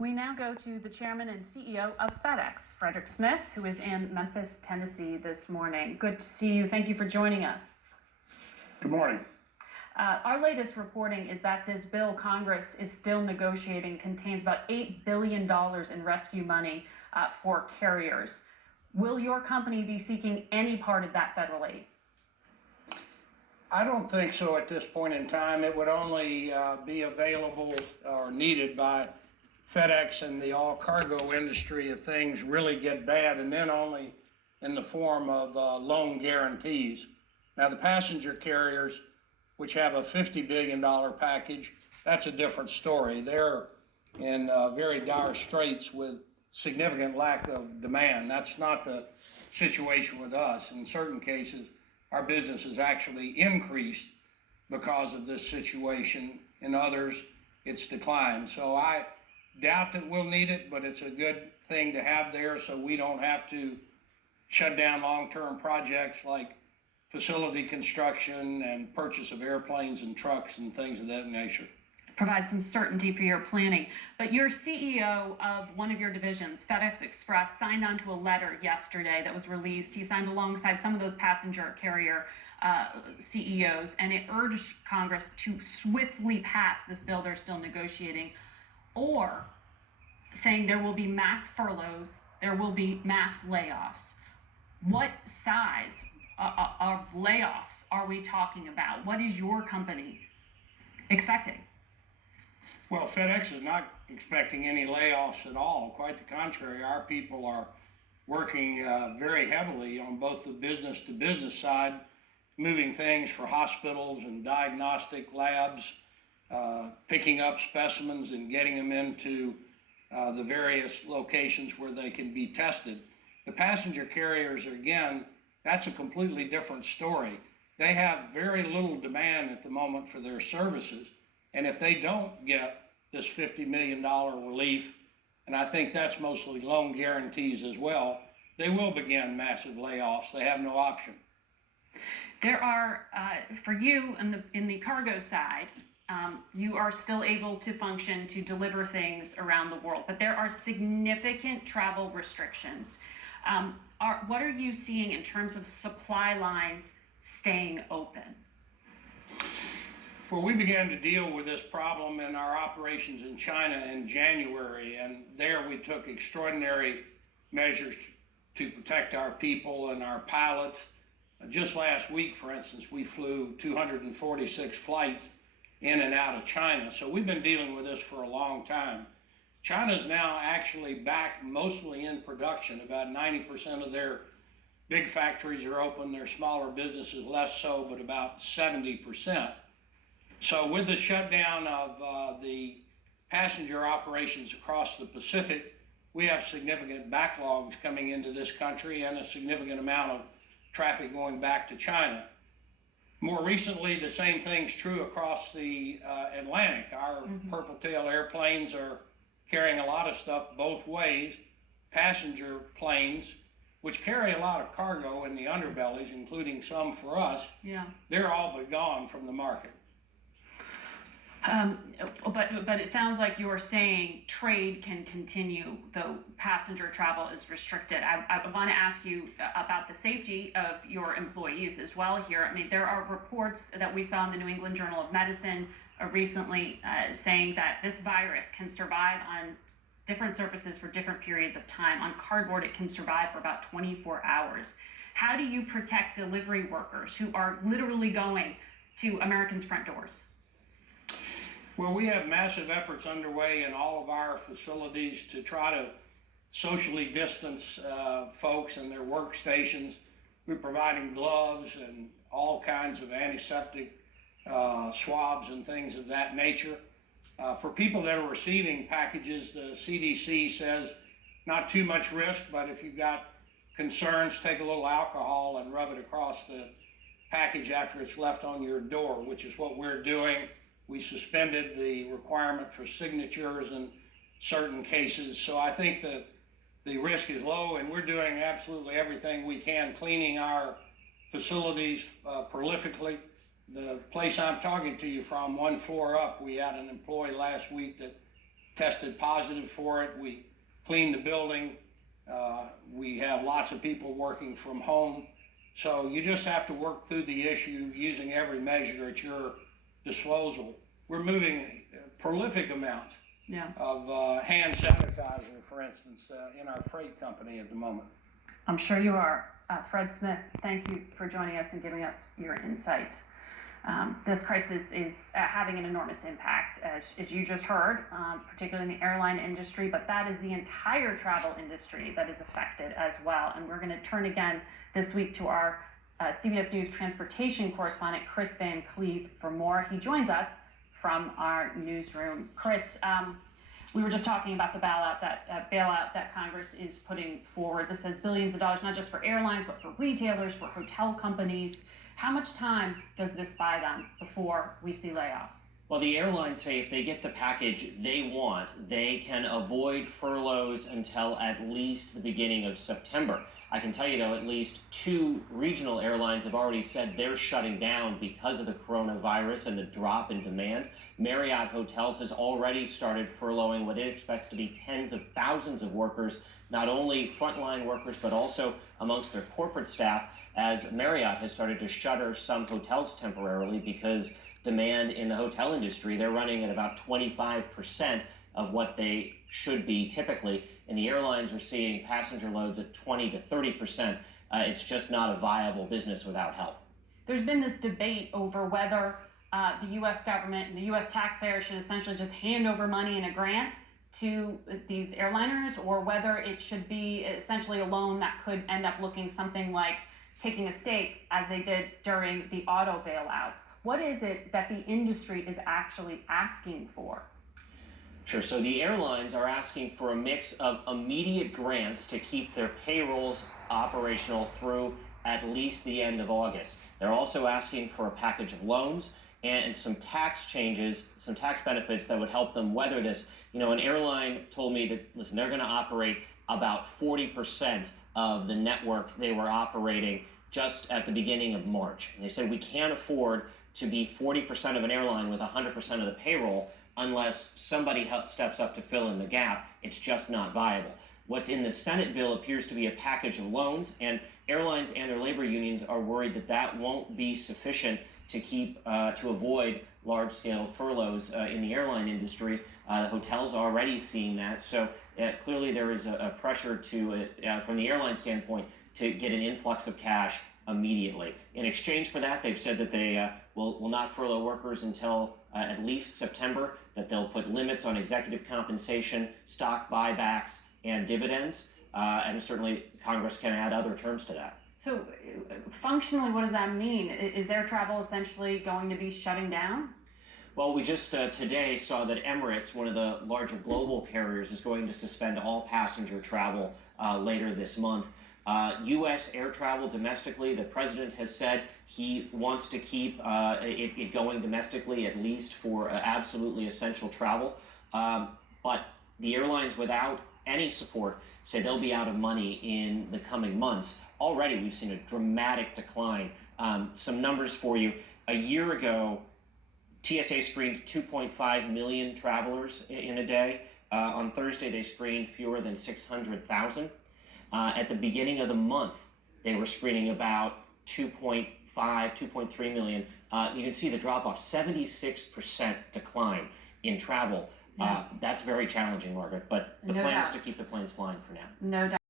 We now go to the chairman and CEO of FedEx, Frederick Smith, who is in Memphis, Tennessee this morning. Good to see you. Thank you for joining us. Good morning. Our latest reporting is that this bill Congress is still negotiating contains about $8 billion in rescue money for carriers. Will your company be seeking any part of that federal aid? I don't think so at this point in time. It would only be available or needed by FedEx and the all cargo industry if things really get bad, and then only in the form of loan guarantees. Now, the passenger carriers, which have a $50 billion package, that's a different story. They're in very dire straits with significant lack of demand. That's not the situation with us. In certain cases, our business has actually increased because of this situation. In others, it's declined. So I doubt that we'll need it, but it's a good thing to have there so we don't have to shut down long-term projects like facility construction and purchase of airplanes and trucks and things of that nature. Provide some certainty for your planning. But your CEO of one of your divisions, FedEx Express, signed onto a letter yesterday that was released. He signed alongside some of those passenger carrier CEOs, and it urged Congress to swiftly pass this bill they're still negotiating, or saying there will be mass furloughs, there will be mass layoffs. What size of layoffs are we talking about? What is your company expecting? Well, FedEx is not expecting any layoffs at all. Quite the contrary, our people are working very heavily on both the business to business side, moving things for hospitals and diagnostic labs, picking up specimens and getting them into the various locations where they can be tested. The passenger carriers, again, that's a completely different story. They have very little demand at the moment for their services. And if they don't get this $50 million relief, and I think that's mostly loan guarantees as well, they will begin massive layoffs. They have no option. There are, for you in the cargo side, you are still able to function to deliver things around the world, but there are significant travel restrictions. What are you seeing in terms of supply lines staying open? Well, we began to deal with this problem in our operations in China in January, and there we took extraordinary measures to protect our people and our pilots. Just last week, for instance, we flew 246 flights in and out of China. So we've been dealing with this for a long time. China is now actually back mostly in production. About 90% of their big factories are open. Their smaller businesses less so, but about 70%. So with the shutdown of the passenger operations across the Pacific, we have significant backlogs coming into this country and a significant amount of traffic going back to China. More recently, the same thing's true across the Atlantic. Our Purple Tail airplanes are carrying a lot of stuff both ways. Passenger planes, which carry a lot of cargo in the underbellies, including some for us, they're all but gone from the market. But it sounds like you're saying trade can continue, though passenger travel is restricted. I want to ask you about the safety of your employees as well here. I mean, there are reports that we saw in the New England Journal of Medicine recently saying that this virus can survive on different surfaces for different periods of time. On cardboard, it can survive for about 24 hours. How do you protect delivery workers who are literally going to Americans' front doors? Well, we have massive efforts underway in all of our facilities to try to socially distance folks and their workstations. We're providing gloves and all kinds of antiseptic swabs and things of that nature. For people that are receiving packages, the CDC says not too much risk, but if you've got concerns, take a little alcohol and rub it across the package after it's left on your door, which is what we're doing. We suspended the requirement for signatures in certain cases. So I think that the risk is low, and we're doing absolutely everything we can, cleaning our facilities prolifically. The place I'm talking to you from, one floor up, we had an employee last week that tested positive for it. We cleaned the building. We have lots of people working from home. So you just have to work through the issue using every measure at your disposal. We're moving prolific amounts of hand sanitizer, for instance, in our freight company at the moment. I'm sure you are. Fred Smith, thank you for joining us and giving us your insight. This crisis is having an enormous impact, as you just heard, particularly in the airline industry, but that is the entire travel industry that is affected as well. And we're going to turn again this week to our CBS News transportation correspondent, Chris Van Cleve, for more. He joins us from our newsroom. Chris, we were just talking about the bailout that Congress is putting forward. This has billions of dollars, not just for airlines, but for retailers, for hotel companies. How much time does this buy them before we see layoffs? Well, the airlines say if they get the package they want, they can avoid furloughs until at least the beginning of September. I can tell you, though, at least 2 regional airlines have already said they're shutting down because of the coronavirus and the drop in demand. Marriott Hotels has already started furloughing what it expects to be tens of thousands of workers, not only frontline workers, but also amongst their corporate staff, as Marriott has started to shutter some hotels temporarily because demand in the hotel industry, they're running at about 25% of what they should be typically, and the airlines are seeing passenger loads at 20 to 30%. It's just not a viable business without help. There's been this debate over whether the U.S. government and the U.S. taxpayer should essentially just hand over money in a grant to these airliners, or whether it should be essentially a loan that could end up looking something like taking a stake, as they did during the auto bailouts. What is it that the industry is actually asking for? Sure. So the airlines are asking for a mix of immediate grants to keep their payrolls operational through at least the end of August. They're also asking for a package of loans and some tax changes, some tax benefits that would help them weather this. You know, an airline told me that, listen, they're going to operate about 40% of the network they were operating just at the beginning of March. And they said, we can't afford to be 40% of an airline with 100% of the payroll unless somebody steps up to fill in the gap. It's just not viable. What's in the Senate bill appears to be a package of loans, and airlines and their labor unions are worried that that won't be sufficient to avoid large-scale furloughs in the airline industry. The hotels are already seeing that, so clearly there is a pressure from the airline standpoint to get an influx of cash immediately. In exchange for that, they've said that they will not furlough workers until at least September, that they'll put limits on executive compensation, stock buybacks, and dividends, and certainly Congress can add other terms to that. So functionally, what does that mean? Is air travel essentially going to be shutting down? Well, we just today saw that Emirates, one of the larger global carriers, is going to suspend all passenger travel later this month. U.S. air travel domestically, the president has said he wants to keep it going domestically, at least for absolutely essential travel. But the airlines, without any support, say they'll be out of money in the coming months. Already, we've seen a dramatic decline. Some numbers for you. A year ago, TSA screened 2.5 million travelers in a day. On Thursday, they screened fewer than 600,000. At the beginning of the month, they were screening about 2.3 million. You can see the drop off, 76% decline in travel. That's very challenging, Margaret, but the plan is to keep the planes flying for now. No doubt.